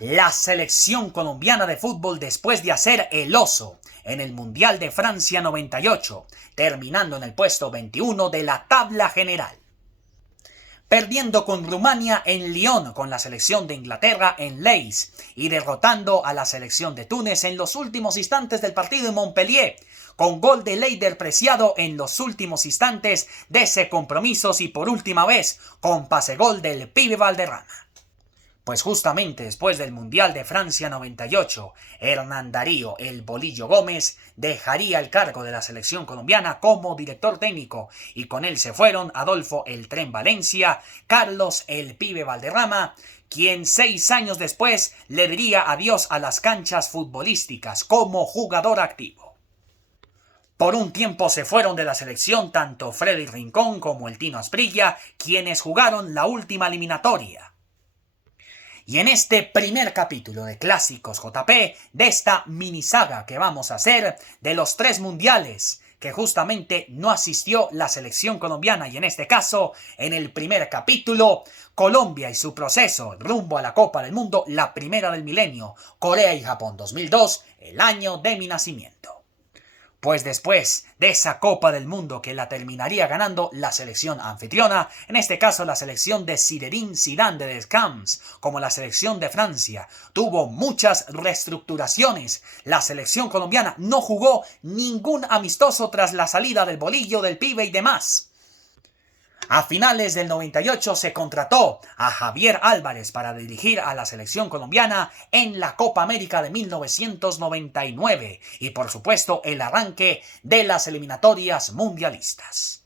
La selección colombiana de fútbol después de hacer el oso en el Mundial de Francia 98, terminando en el puesto 21 de la tabla general. Perdiendo con Rumania en Lyon, con la selección de Inglaterra en Leeds y derrotando a la selección de Túnez en los últimos instantes del partido en Montpellier, con gol de Leider Preciado en los últimos instantes de ese compromiso y por última vez con pase gol del Pibe Valderrama. Pues justamente después del Mundial de Francia 98, Hernán Darío el Bolillo Gómez dejaría el cargo de la selección colombiana como director técnico y con él se fueron Adolfo el Tren Valencia, Carlos el Pibe Valderrama, quien 6 años después le diría adiós a las canchas futbolísticas como jugador activo. Por un tiempo se fueron de la selección tanto Freddy Rincón como el Tino Asprilla, quienes jugaron la última eliminatoria. Y en este primer capítulo de Clásicos JP, de esta mini saga que vamos a hacer de los 3 mundiales que justamente no asistió la selección colombiana, y en este caso, en el primer capítulo, Colombia y su proceso rumbo a la Copa del Mundo, la primera del milenio, Corea y Japón 2002, el año de mi nacimiento. Pues después de esa Copa del Mundo que la terminaría ganando la selección anfitriona, en este caso la selección de Zinedine Zidane de Deschamps, como la selección de Francia, tuvo muchas reestructuraciones. La selección colombiana no jugó ningún amistoso tras la salida del Bolillo, del Pibe y demás. A finales del 98 se contrató a Javier Álvarez para dirigir a la selección colombiana en la Copa América de 1999 y por supuesto el arranque de las eliminatorias mundialistas.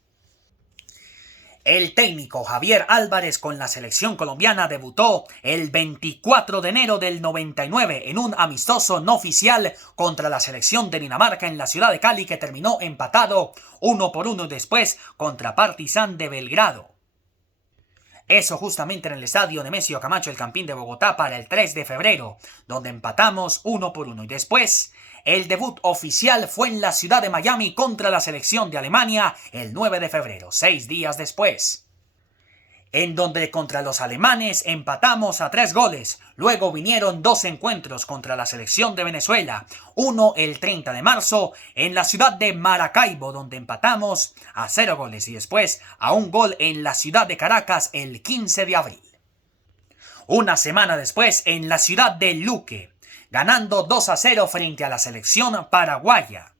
El técnico Javier Álvarez con la selección colombiana debutó el 24 de enero del 99 en un amistoso no oficial contra la selección de Dinamarca en la ciudad de Cali, que terminó empatado 1-1 después contra Partizan de Belgrado. Eso justamente en el estadio Nemesio Camacho El Campín de Bogotá para el 3 de febrero, donde empatamos 1-1 y después el debut oficial fue en la ciudad de Miami contra la selección de Alemania el 9 de febrero, 6 días después, en donde contra los alemanes empatamos a 3 goles. Luego vinieron 2 encuentros contra la selección de Venezuela, uno el 30 de marzo en la ciudad de Maracaibo, donde empatamos a 0 goles, y después a 1 gol en la ciudad de Caracas el 15 de abril. Una semana después en la ciudad de Luque, ganando 2-0 frente a la selección paraguaya.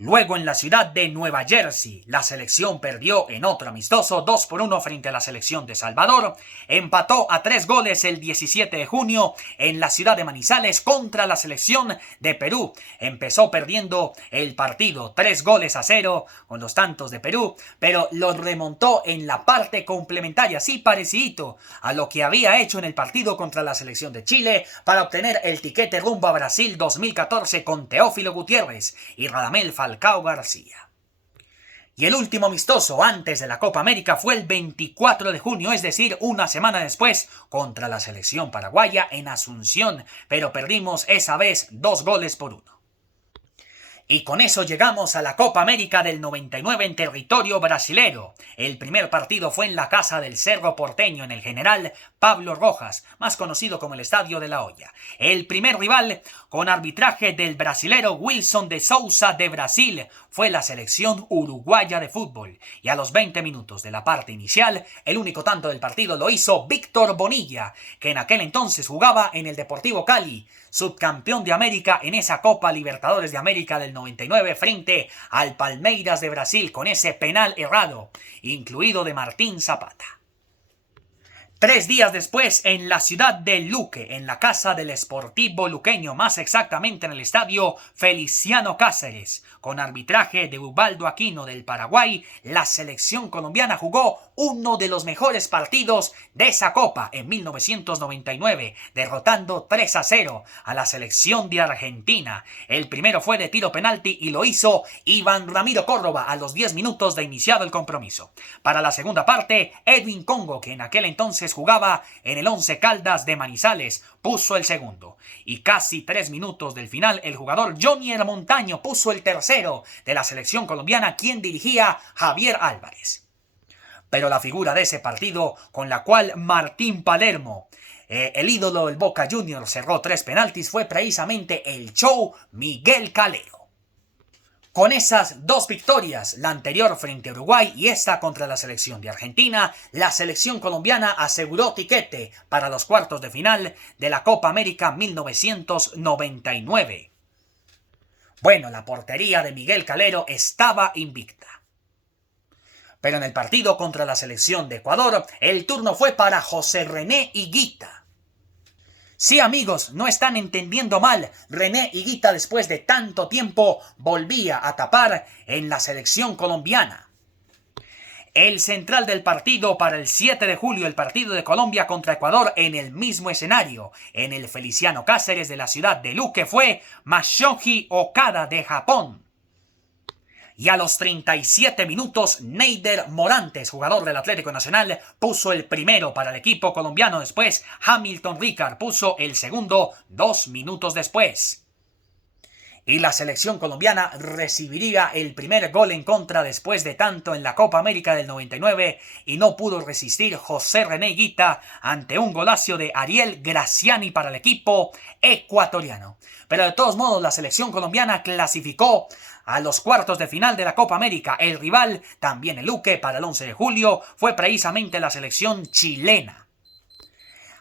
Luego en la ciudad de Nueva Jersey, la selección perdió en otro amistoso 2-1 frente a la selección de Salvador. Empató a 3 goles el 17 de junio en la ciudad de Manizales contra la selección de Perú. Empezó perdiendo el partido 3-0 con los tantos de Perú, pero lo remontó en la parte complementaria, así parecidito a lo que había hecho en el partido contra la selección de Chile para obtener el tiquete rumbo a Brasil 2014 con Teófilo Gutiérrez y Radamel Falcao García. Y el último amistoso antes de la Copa América fue el 24 de junio, es decir, una semana después, contra la selección paraguaya en Asunción, pero perdimos esa vez 2-1. Y con eso llegamos a la Copa América del 99 en territorio brasilero. El primer partido fue en la casa del Cerro Porteño, en el General Pablo Rojas, más conocido como el Estadio de la Hoya. El primer rival, con arbitraje del brasilero Wilson de Souza de Brasil, fue la selección uruguaya de fútbol. Y a los 20 minutos de la parte inicial, el único tanto del partido lo hizo Víctor Bonilla, que en aquel entonces jugaba en el Deportivo Cali, subcampeón de América en esa Copa Libertadores de América del 99 frente al Palmeiras de Brasil, con ese penal errado, incluido de Martín Zapata. 3 días después, en la ciudad de Luque, en la casa del Sportivo Luqueño, más exactamente en el estadio Feliciano Cáceres, con arbitraje de Ubaldo Aquino del Paraguay, la selección colombiana jugó uno de los mejores partidos de esa Copa en 1999, derrotando 3-0 a la selección de Argentina. El primero fue de tiro penalti y lo hizo Iván Ramiro Córdoba a los 10 minutos de iniciado el compromiso. Para la segunda parte, Edwin Congo, que en aquel entonces jugaba en el Once Caldas de Manizales, puso el segundo. Y casi 3 minutos del final, el jugador Johnny El Montaño puso el tercero de la selección colombiana, quien dirigía Javier Álvarez. Pero la figura de ese partido, con la cual Martín Palermo, el ídolo del Boca Juniors, cerró 3 penaltis, fue precisamente el Show Miguel Calero. Con esas 2 victorias, la anterior frente a Uruguay y esta contra la selección de Argentina, la selección colombiana aseguró tiquete para los cuartos de final de la Copa América 1999. Bueno, la portería de Miguel Calero estaba invicta. Pero en el partido contra la selección de Ecuador, el turno fue para José René Higuita. Sí, amigos, no están entendiendo mal. René Higuita, después de tanto tiempo, volvía a tapar en la selección colombiana. El central del partido para el 7 de julio, el partido de Colombia contra Ecuador en el mismo escenario, en el Feliciano Cáceres de la ciudad de Luque, fue Masahiro Okada de Japón. Y a los 37 minutos, Neider Morantes, jugador del Atlético Nacional, puso el primero para el equipo colombiano. Después, Hamilton Ricard puso el segundo 2 minutos después. Y la selección colombiana recibiría el primer gol en contra después de tanto en la Copa América del 99 y no pudo resistir José René Higuita ante un golazo de Ariel Graciani para el equipo ecuatoriano. Pero de todos modos, la selección colombiana clasificó a los cuartos de final de la Copa América. El rival, también el Luque, para el 11 de julio, fue precisamente la selección chilena.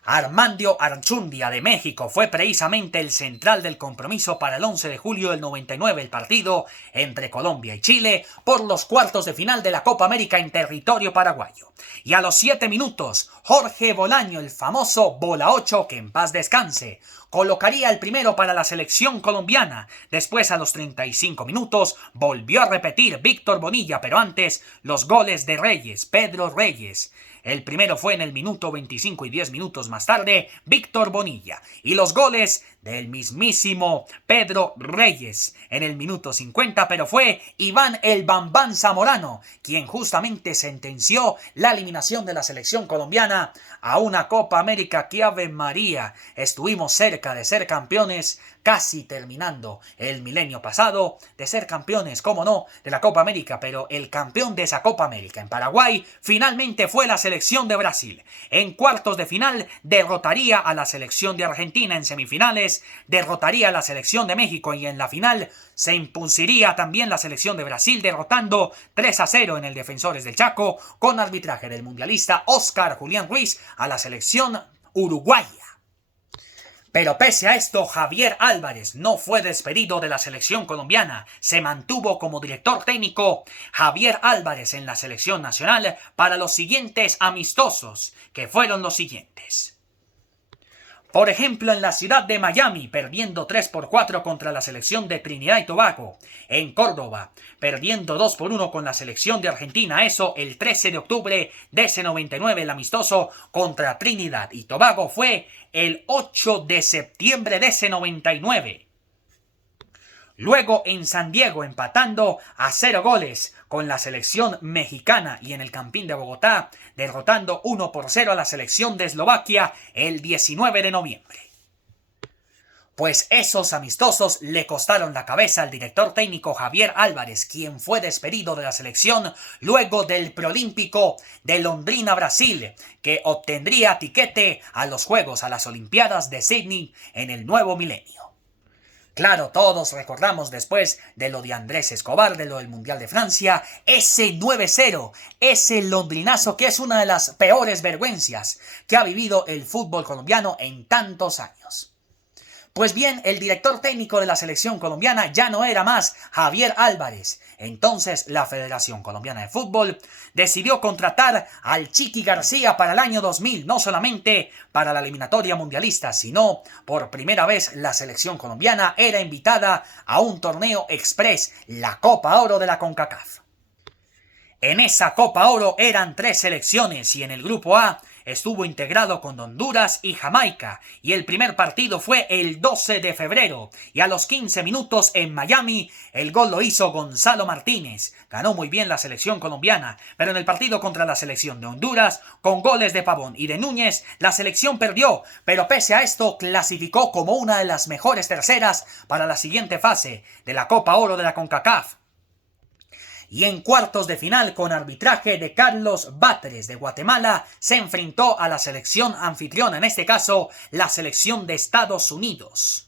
Armandio Archundia de México fue precisamente el central del compromiso para el 11 de julio del 99, el partido entre Colombia y Chile por los cuartos de final de la Copa América en territorio paraguayo. Y a los 7 minutos, Jorge Bolaño, el famoso Bola 8, que en paz descanse, colocaría el primero para la selección colombiana. Después, a los 35 minutos, volvió a repetir Víctor Bonilla, pero antes los goles de Reyes, Pedro Reyes. El primero fue en el minuto 25 y 10 minutos más tarde, Víctor Bonilla. Y los goles del mismísimo Pedro Reyes en el minuto 50, pero fue Iván el Bambán Zamorano quien justamente sentenció la eliminación de la selección colombiana a una Copa América que, Ave María, estuvimos cerca de ser campeones, casi terminando el milenio pasado, de ser campeones, cómo no, de la Copa América, pero el campeón de esa Copa América en Paraguay finalmente fue la selección de Brasil. En cuartos de final derrotaría a la selección de Argentina, en semifinales derrotaría a la selección de México y en la final se impulsaría también la selección de Brasil derrotando 3-0 en el Defensores del Chaco con arbitraje del mundialista Oscar Julián Ruiz a la selección uruguaya. Pero pese a esto, Javier Álvarez no fue despedido de la selección colombiana. Se mantuvo como director técnico Javier Álvarez en la selección nacional para los siguientes amistosos, que fueron los siguientes. Por ejemplo, en la ciudad de Miami, perdiendo 3-4 contra la selección de Trinidad y Tobago. En Córdoba, perdiendo 2-1 con la selección de Argentina. Eso el 13 de octubre de ese 99, el amistoso contra Trinidad y Tobago fue el 8 de septiembre de ese 99. Luego en San Diego, empatando a 0 goles con la selección mexicana y en el Campín de Bogotá, derrotando 1-0 a la selección de Eslovaquia el 19 de noviembre. Pues esos amistosos le costaron la cabeza al director técnico Javier Álvarez, quien fue despedido de la selección luego del preolímpico de Londrina, Brasil, que obtendría tiquete a los Juegos, a las Olimpiadas de Sydney en el nuevo milenio. Claro, todos recordamos después de lo de Andrés Escobar, de lo del Mundial de Francia, ese 9-0, ese londrinazo que es una de las peores vergüenzas que ha vivido el fútbol colombiano en tantos años. Pues bien, el director técnico de la selección colombiana ya no era más Javier Álvarez. Entonces la Federación Colombiana de Fútbol decidió contratar al Chiqui García para el año 2000, no solamente para la eliminatoria mundialista, sino por primera vez la selección colombiana era invitada a un torneo express, la Copa Oro de la CONCACAF. En esa Copa Oro eran 3 selecciones y en el grupo A estuvo integrado con Honduras y Jamaica, y el primer partido fue el 12 de febrero, y a los 15 minutos en Miami, el gol lo hizo Gonzalo Martínez. Ganó muy bien la selección colombiana, pero en el partido contra la selección de Honduras, con goles de Pavón y de Núñez, la selección perdió, pero pese a esto clasificó como una de las mejores terceras para la siguiente fase de la Copa Oro de la CONCACAF. Y en cuartos de final, con arbitraje de Carlos Batres de Guatemala, se enfrentó a la selección anfitriona, en este caso la selección de Estados Unidos.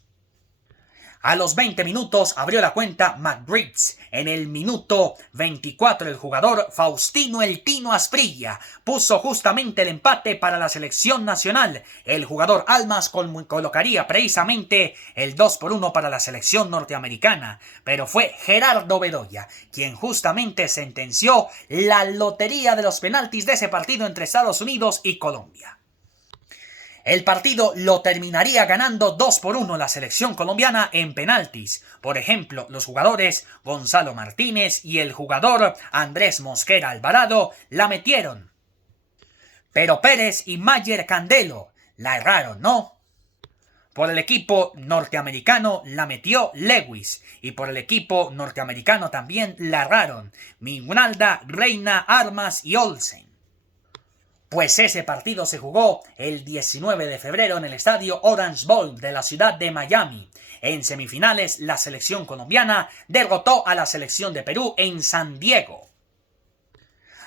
A los 20 minutos abrió la cuenta McGriggs. En el minuto 24 el jugador Faustino El Tino Asprilla puso justamente el empate para la selección nacional. El jugador Almas colocaría precisamente el 2-1 para la selección norteamericana. Pero fue Gerardo Bedoya quien justamente sentenció la lotería de los penaltis de ese partido entre Estados Unidos y Colombia. El partido lo terminaría ganando 2-1 la selección colombiana en penaltis. Por ejemplo, los jugadores Gonzalo Martínez y el jugador Andrés Mosquera Alvarado la metieron. Pero Pérez y Mayer Candelo la erraron, ¿no? Por el equipo norteamericano la metió Lewis y por el equipo norteamericano también la erraron Mingualda, Reina, Armas y Olsen. Pues ese partido se jugó el 19 de febrero en el estadio Orange Bowl de la ciudad de Miami. En semifinales, la selección colombiana derrotó a la selección de Perú en San Diego.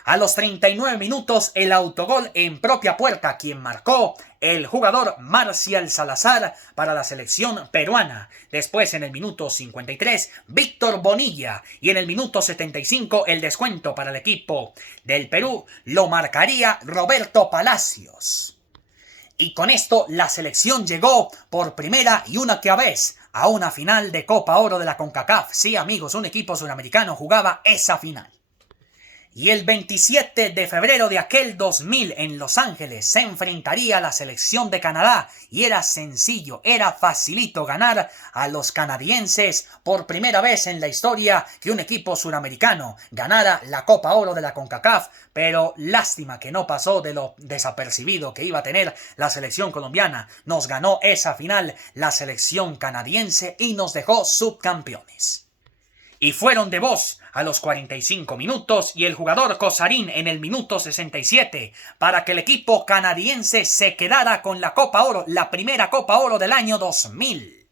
A los 39 minutos, el autogol en propia puerta, quien marcó el jugador Marcial Salazar para la selección peruana. Después, en el minuto 53, Víctor Bonilla. Y en el minuto 75, el descuento para el equipo del Perú lo marcaría Roberto Palacios. Y con esto, la selección llegó por primera y única vez a una final de Copa Oro de la CONCACAF. Sí, amigos, un equipo sudamericano jugaba esa final. Y el 27 de febrero de aquel 2000 en Los Ángeles se enfrentaría a la selección de Canadá y era sencillo, era facilito ganar a los canadienses por primera vez en la historia que un equipo suramericano ganara la Copa Oro de la CONCACAF, pero lástima que no pasó de lo desapercibido que iba a tener la selección colombiana. Nos ganó esa final la selección canadiense y nos dejó subcampeones. Y fueron de voz a los 45 minutos y el jugador Cosarín en el minuto 67 para que el equipo canadiense se quedara con la Copa Oro, la primera Copa Oro del año 2000.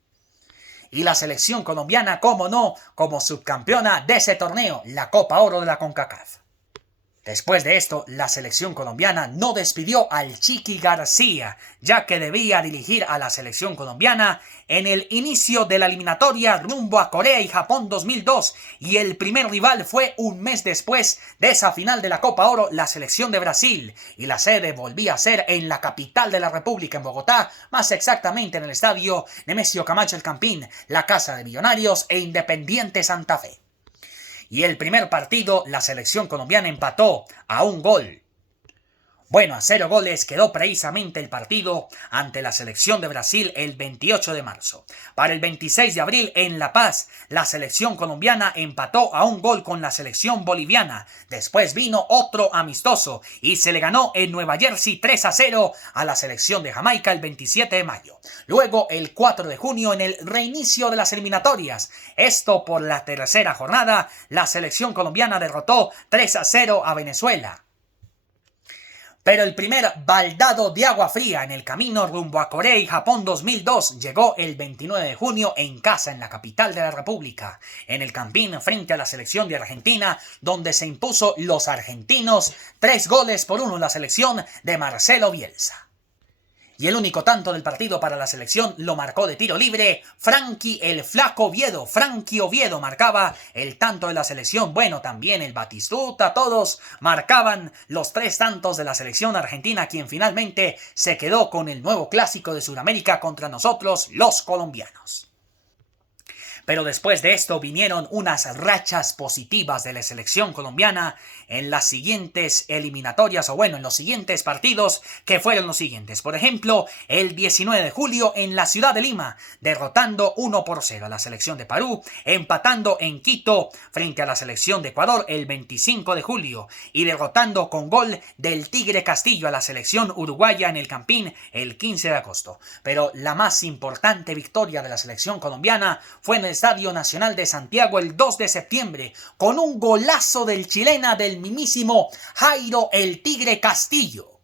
Y la selección colombiana, como no, como subcampeona de ese torneo, la Copa Oro de la CONCACAF. Después de esto, la selección colombiana no despidió al Chiqui García, ya que debía dirigir a la selección colombiana en el inicio de la eliminatoria rumbo a Corea y Japón 2002, y el primer rival fue un mes después de esa final de la Copa Oro, la selección de Brasil, y la sede volvía a ser en la capital de la República, en Bogotá, más exactamente en el estadio Nemesio Camacho El Campín, la Casa de Millonarios e Independiente Santa Fe. Y el primer partido, la selección colombiana empató a 1 gol. Bueno, a 0 goles quedó precisamente el partido ante la selección de Brasil el 28 de marzo. Para el 26 de abril en La Paz, la selección colombiana empató a 1 gol con la selección boliviana. Después vino otro amistoso y se le ganó en Nueva Jersey 3-0 a la selección de Jamaica el 27 de mayo. Luego el 4 de junio en el reinicio de las eliminatorias. Esto por la tercera jornada, la selección colombiana derrotó 3-0 a Venezuela. Pero el primer baldado de agua fría en el camino rumbo a Corea y Japón 2002 llegó el 29 de junio en casa en la capital de la República, en el Campín frente a la selección de Argentina, donde se impuso los argentinos 3-1 la selección de Marcelo Bielsa. Y el único tanto del partido para la selección lo marcó de tiro libre Frankie el Flaco Oviedo. Frankie Oviedo marcaba el tanto de la selección. Bueno, también el Batistuta, todos marcaban los 3 tantos de la selección argentina, quien finalmente se quedó con el nuevo clásico de Sudamérica contra nosotros, los colombianos. Pero después de esto vinieron unas rachas positivas de la selección colombiana en las siguientes eliminatorias, o bueno, en los siguientes partidos, que fueron los siguientes. Por ejemplo, el 19 de julio en la ciudad de Lima, derrotando 1-0 a la selección de Perú, empatando en Quito frente a la selección de Ecuador el 25 de julio y derrotando con gol del Tigre Castillo a la selección uruguaya en el Campín el 15 de agosto. Pero la más importante victoria de la selección colombiana fue en el Estadio Nacional de Santiago el 2 de septiembre, con un golazo del chilena del mismísimo Jairo el Tigre Castillo.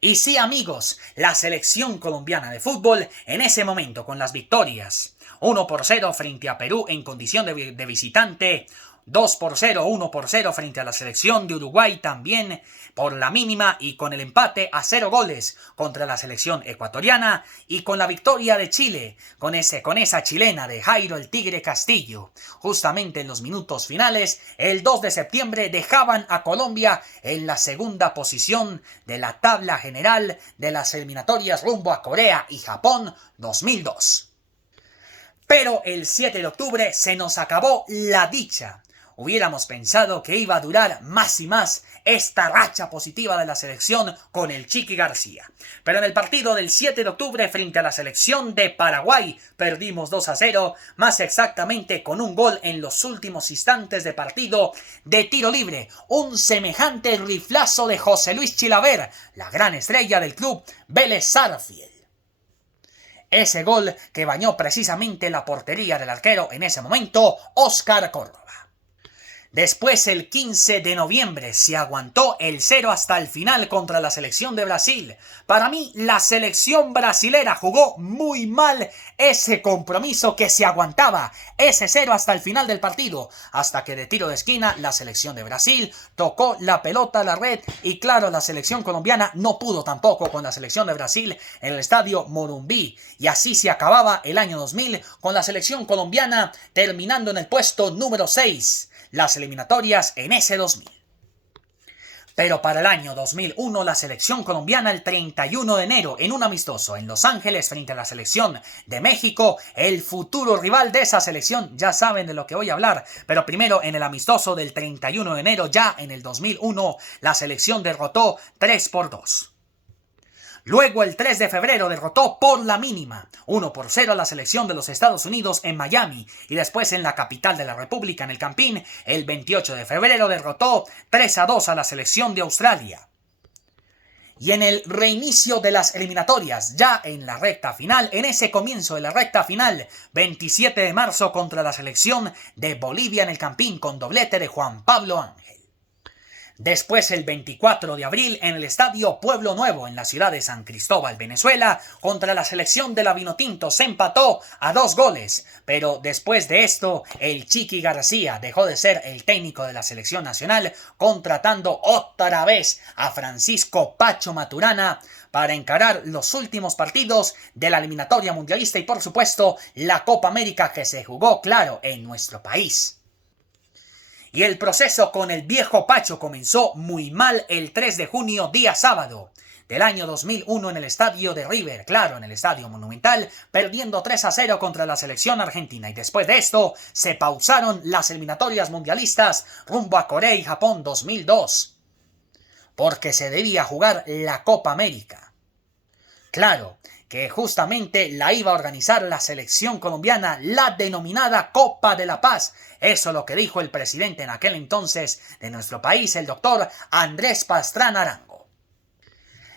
Y sí, amigos, la selección colombiana de fútbol en ese momento con las victorias 1-0 frente a Perú en condición de visitante, 2-0, 1-0 frente a la selección de Uruguay también por la mínima y con el empate a 0 goles contra la selección ecuatoriana y con la victoria de Chile, con esa chilena de Jairo el Tigre Castillo. Justamente en los minutos finales, el 2 de septiembre dejaban a Colombia en la segunda posición de la tabla general de las eliminatorias rumbo a Corea y Japón 2002. Pero el 7 de octubre se nos acabó la dicha. Hubiéramos pensado que iba a durar más y más esta racha positiva de la selección con el Chiqui García. Pero en el partido del 7 de octubre frente a la selección de Paraguay perdimos 2-0, más exactamente con un gol en los últimos instantes de partido de tiro libre. Un semejante riflazo de José Luis Chilaver, la gran estrella del club Vélez Sarsfield. Ese gol que bañó precisamente la portería del arquero en ese momento, Óscar Córdoba. Después, el 15 de noviembre, se aguantó el 0 hasta el final contra la selección de Brasil. Para mí, la selección brasilera jugó muy mal ese compromiso que se aguantaba, ese 0 hasta el final del partido, hasta que de tiro de esquina la selección de Brasil tocó la pelota a la red y claro, la selección colombiana no pudo tampoco con la selección de Brasil en el estadio Morumbi. Y así se acababa el año 2000 con la selección colombiana terminando en el puesto número 6. Las eliminatorias en ese 2000. Pero para el año 2001 la selección colombiana el 31 de enero en un amistoso en Los Ángeles frente a la selección de México, el futuro rival de esa selección, ya saben de lo que voy a hablar, pero primero en el amistoso del 31 de enero ya en el 2001 la selección derrotó 3-2. Luego el 3 de febrero derrotó por la mínima 1-0 a la selección de los Estados Unidos en Miami y después en la capital de la República en el Campín el 28 de febrero derrotó 3-2 a la selección de Australia. Y en el reinicio de las eliminatorias, ya en la recta final, en ese comienzo de la recta final, 27 de marzo contra la selección de Bolivia en el Campín con doblete de Juan Pablo Ángel. Después el 24 de abril en el estadio Pueblo Nuevo en la ciudad de San Cristóbal, Venezuela, contra la selección de la Vinotinto se empató a 2 goles, pero después de esto el Chiqui García dejó de ser el técnico de la selección nacional, contratando otra vez a Francisco Pacho Maturana para encarar los últimos partidos de la eliminatoria mundialista y por supuesto la Copa América que se jugó, claro, en nuestro país. Y el proceso con el viejo Pacho comenzó muy mal el 3 de junio, día sábado, del año 2001 en el estadio de River, claro, en el estadio Monumental, perdiendo 3-0 contra la selección argentina. Y después de esto, se pausaron las eliminatorias mundialistas rumbo a Corea y Japón 2002, porque se debía jugar la Copa América. Claro, que justamente la iba a organizar la selección colombiana, la denominada Copa de la Paz. Eso es lo que dijo el presidente en aquel entonces de nuestro país, el doctor Andrés Pastrana Arango.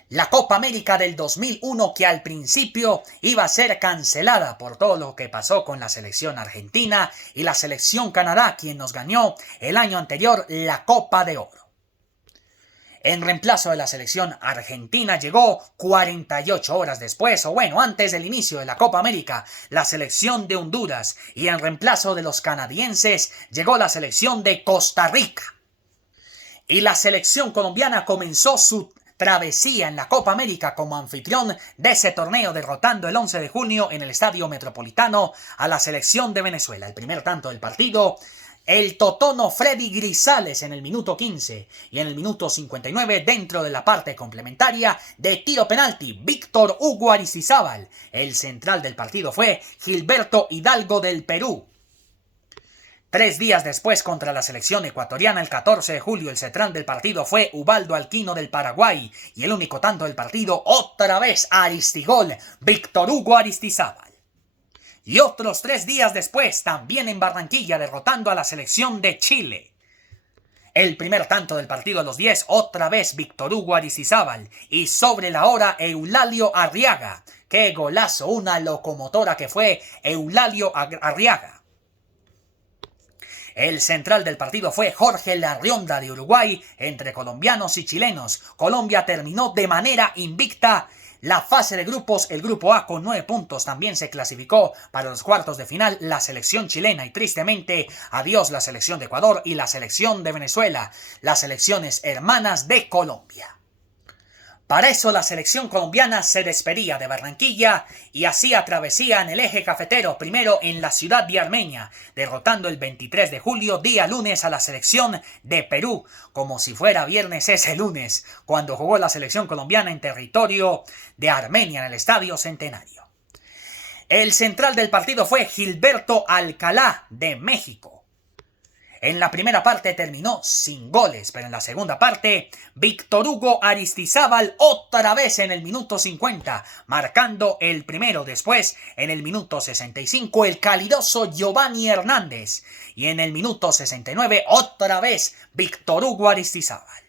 La Copa América del 2001 que al principio iba a ser cancelada por todo lo que pasó con la selección argentina y la selección Canadá, quien nos ganó el año anterior la Copa de Oro. En reemplazo de la selección argentina llegó 48 horas después, o bueno, antes del inicio de la Copa América, la selección de Honduras y en reemplazo de los canadienses llegó la selección de Costa Rica. Y la selección colombiana comenzó su travesía en la Copa América como anfitrión de ese torneo, derrotando el 11 de junio en el Estadio Metropolitano a la selección de Venezuela. El primer tanto del partido, el totono Freddy Grisales en el minuto 15 y en el minuto 59 dentro de la parte complementaria de tiro penalti, Víctor Hugo Aristizábal. El central del partido fue Gilberto Hidalgo del Perú. 3 días después contra la selección ecuatoriana, el 14 de julio, el central del partido fue Ubaldo Alquino del Paraguay y el único tanto del partido, otra vez Aristigol, Víctor Hugo Aristizábal. Y otros 3 días después, también en Barranquilla, derrotando a la selección de Chile. El primer tanto del partido a los 10, otra vez Víctor Hugo Aristizábal. Y sobre la hora, Eulalio Arriaga. ¡Qué golazo! Una locomotora que fue Eulalio Arriaga. El central del partido fue Jorge Larrionda de Uruguay, entre colombianos y chilenos. Colombia terminó de manera invicta La fase de grupos, el grupo A con 9 puntos también se clasificó para los cuartos de final la selección chilena y tristemente adiós la selección de Ecuador y la selección de Venezuela, las selecciones hermanas de Colombia. Para eso la selección colombiana se despedía de Barranquilla y hacía travesía en el eje cafetero, primero en la ciudad de Armenia, derrotando el 23 de julio, día lunes, a la selección de Perú, como si fuera viernes ese lunes, cuando jugó la selección colombiana en territorio de Armenia en el Estadio Centenario. El central del partido fue Gilberto Alcalá, de México. En la primera parte terminó sin goles, pero en la segunda parte, Víctor Hugo Aristizábal otra vez en el minuto 50, marcando el primero. Después, en el minuto 65, el calidoso Giovanni Hernández. Y en el minuto 69, otra vez, Víctor Hugo Aristizábal.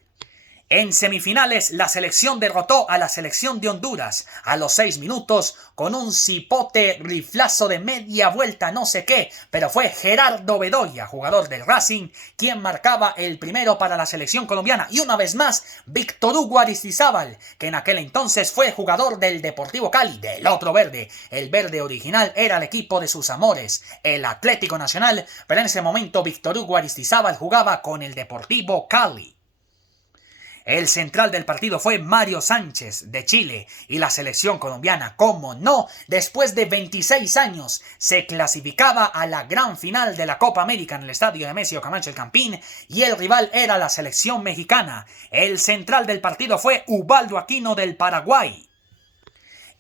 En semifinales, la selección derrotó a la selección de Honduras a los 6 minutos con un cipote riflazo de media vuelta no sé qué, pero fue Gerardo Bedoya, jugador del Racing, quien marcaba el primero para la selección colombiana. Y una vez más, Víctor Hugo Aristizábal, que en aquel entonces fue jugador del Deportivo Cali, del otro verde. El verde original era el equipo de sus amores, el Atlético Nacional, pero en ese momento Víctor Hugo Aristizábal jugaba con el Deportivo Cali. El central del partido fue Mario Sánchez, de Chile, y la selección colombiana, como no, después de 26 años, se clasificaba a la gran final de la Copa América en el estadio Nemesio Camacho El Campín, y el rival era la selección mexicana. El central del partido fue Ubaldo Aquino, del Paraguay.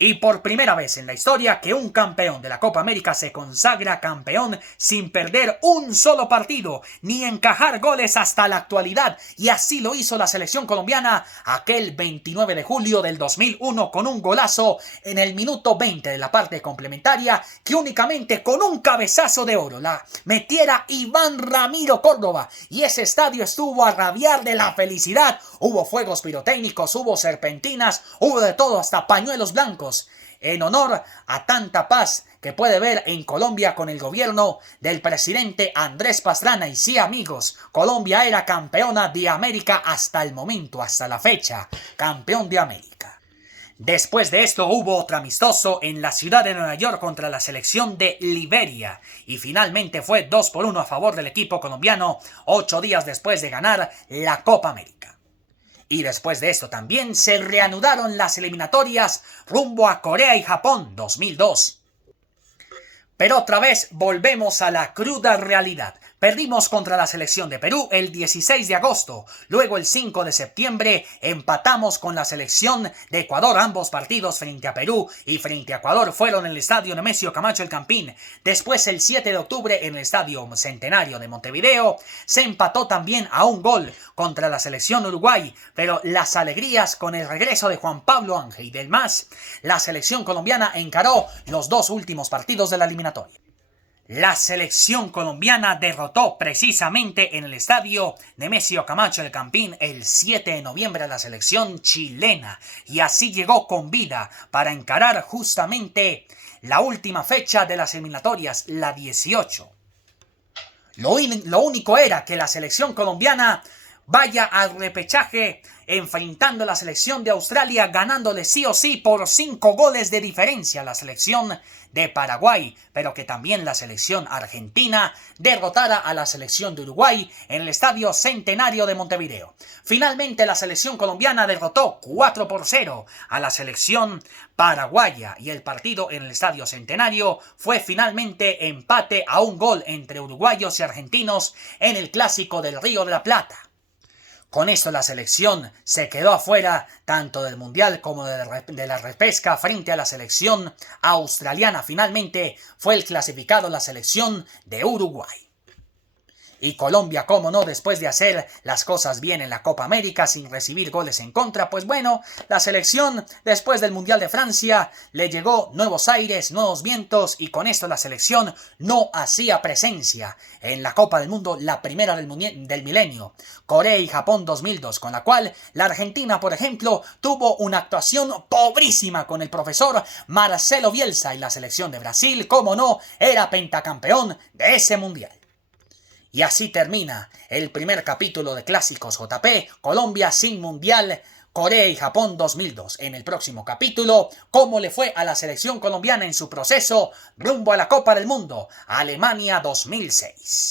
Y por primera vez en la historia que un campeón de la Copa América se consagra campeón sin perder un solo partido, ni encajar goles hasta la actualidad. Y así lo hizo la selección colombiana aquel 29 de julio del 2001 con un golazo en el minuto 20 de la parte complementaria que únicamente con un cabezazo de oro la metiera Iván Ramiro Córdoba. Y ese estadio estuvo a rabiar de la felicidad. Hubo fuegos pirotécnicos, hubo serpentinas, hubo de todo, hasta pañuelos blancos, en honor a tanta paz que puede ver en Colombia con el gobierno del presidente Andrés Pastrana. Y sí, amigos, Colombia era campeona de América hasta el momento, hasta la fecha, campeón de América. Después de esto hubo otro amistoso en la ciudad de Nueva York contra la selección de Liberia y finalmente fue 2-1 a favor del equipo colombiano 8 días después de ganar la Copa América. Y después de esto también se reanudaron las eliminatorias rumbo a Corea y Japón 2002. Pero otra vez volvemos a la cruda realidad. Perdimos contra la selección de Perú el 16 de agosto. Luego el 5 de septiembre empatamos con la selección de Ecuador. Ambos partidos frente a Perú y frente a Ecuador fueron en el estadio Nemesio Camacho El Campín. Después el 7 de octubre en el estadio Centenario de Montevideo se empató también a un gol contra la selección Uruguay. Pero las alegrías con el regreso de Juan Pablo Ángel y del MAS, la selección colombiana encaró los 2 últimos partidos de la eliminatoria. La selección colombiana derrotó precisamente en el estadio Nemesio Camacho El Campín el 7 de noviembre a la selección chilena y así llegó con vida para encarar justamente la última fecha de las eliminatorias, la 18. Lo único era que la selección colombiana vaya al repechaje enfrentando a la selección de Australia, ganándole sí o sí por 5 goles de diferencia a la selección de Paraguay, pero que también la selección argentina derrotara a la selección de Uruguay en el estadio Centenario de Montevideo. Finalmente la selección colombiana derrotó 4-0 a la selección paraguaya y el partido en el estadio Centenario fue finalmente empate a un gol entre uruguayos y argentinos en el clásico del Río de la Plata. Con esto la selección se quedó afuera tanto del Mundial como de la repesca frente a la selección australiana. Finalmente fue el clasificado la selección de Uruguay. Y Colombia, como no, después de hacer las cosas bien en la Copa América sin recibir goles en contra, pues bueno, la selección después del Mundial de Francia le llegó nuevos aires, nuevos vientos y con esto la selección no hacía presencia en la Copa del Mundo, la primera del milenio, Corea y Japón 2002, con la cual la Argentina, por ejemplo, tuvo una actuación pobrísima con el profesor Marcelo Bielsa y la selección de Brasil, como no, era pentacampeón de ese Mundial. Y así termina el primer capítulo de Clásicos JP, Colombia sin Mundial, Corea y Japón 2002. En el próximo capítulo, cómo le fue a la selección colombiana en su proceso rumbo a la Copa del Mundo, Alemania 2006.